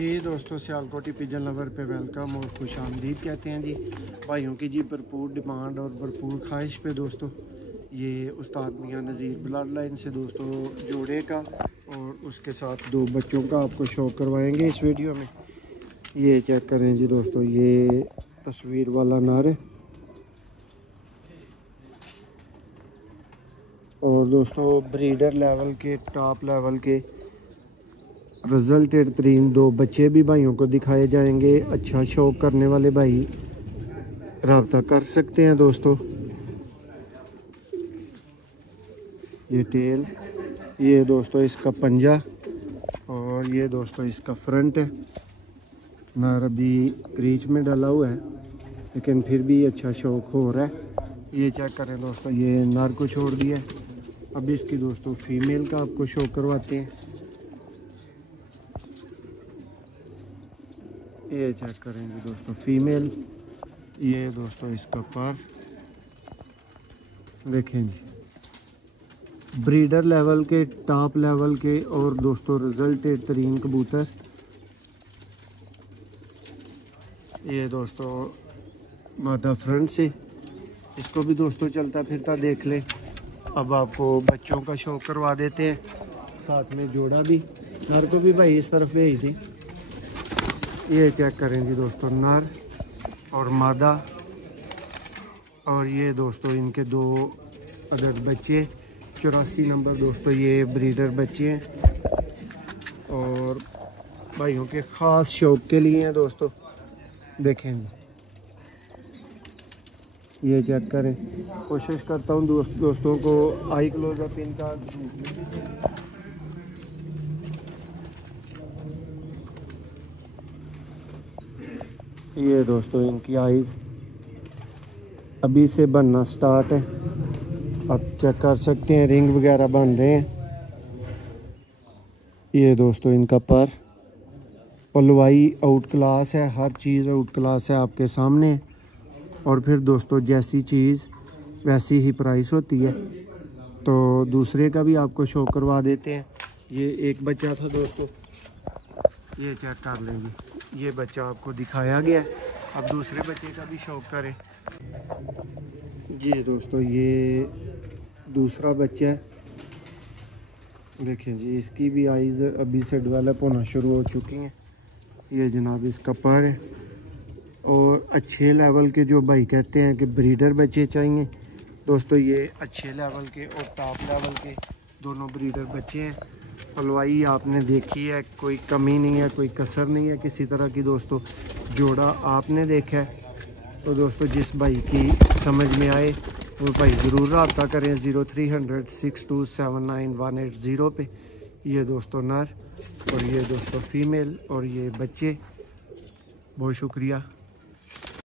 जी दोस्तों, Sialkoti pigeon lover पे welcome और खुश आमदीद कहते हैं जी। भाइयों की जी भरपूर डिमांड और भरपूर ख्वाहिश पे दोस्तों ये उस्ताद मियां नज़ीर ब्लड लाइन से दोस्तों जोड़े का और उसके साथ दो बच्चों का आपको शो करवाएंगे इस वीडियो में। ये चेक करें जी दोस्तों, ये तस्वीर वाला नर है और दोस्तों ब्रीडर लेवल के टॉप लेवल के रिजल्टेड तरीन दो बच्चे भी भाइयों को दिखाए जाएंगे। अच्छा शौक करने वाले भाई रब्ता कर सकते हैं दोस्तों। ये टेल, ये दोस्तों इसका पंजा और ये दोस्तों इसका फ्रंट है। नर अभी क्रीच में डला हुआ है लेकिन फिर भी अच्छा शौक हो रहा है। ये चेक करें दोस्तों, ये नर को छोड़ दिया है। अभी इसकी दोस्तों फीमेल का आपको शो करवाते हैं। ये चेक करेंगे दोस्तों फीमेल, ये दोस्तों इसका पर देखें जी। ब्रीडर लेवल के टॉप लेवल के और दोस्तों रिजल्टेड तरीन कबूतर। ये दोस्तों मादा फ्रंट से, इसको भी दोस्तों चलता फिरता देख ले। अब आपको बच्चों का शो करवा देते हैं, साथ में जोड़ा भी। नर को भी भाई इस तरफ भेज दी। ये चेक करें जी दोस्तों नर और मादा, और ये दोस्तों इनके दो अदद बच्चे। 84 नंबर दोस्तों ये ब्रीडर बच्चे हैं और भाइयों के ख़ास शौक के लिए हैं दोस्तों। देखें ये चेक करें। कोशिश करता हूँ दोस्तों को आई क्लोजअप इनका। ये दोस्तों इनकी आइज़ अभी से बनना स्टार्ट है, आप चेक कर सकते हैं। रिंग वगैरह बन रहे हैं। ये दोस्तों इनका पर पलवाई आउट क्लास है, हर चीज़ आउट क्लास है आपके सामने। और फिर दोस्तों जैसी चीज़ वैसी ही प्राइस होती है। तो दूसरे का भी आपको शो करवा देते हैं। ये एक बच्चा था दोस्तों, ये चेक कर लेंगे। ये बच्चा आपको दिखाया गया। अब दूसरे बच्चे का भी शौक करें जी दोस्तों। ये दूसरा बच्चा है, देखें जी। इसकी भी आइज़ अभी से डेवलप होना शुरू हो चुकी हैं। ये जनाब इसका पर है। और अच्छे लेवल के जो भाई कहते हैं कि ब्रीडर बच्चे चाहिए दोस्तों, ये अच्छे लेवल के और टॉप लेवल के दोनों ब्रीडर बच्चे हैं। पलवाई आपने देखी है, कोई कमी नहीं है, कोई कसर नहीं है किसी तरह की दोस्तों। जोड़ा आपने देखा है। तो दोस्तों जिस भाई की समझ में आए वो भाई ज़रूर रब्ता करें 0300 6279180 पे। ये दोस्तों नर और ये दोस्तों फीमेल और ये बच्चे। बहुत शुक्रिया।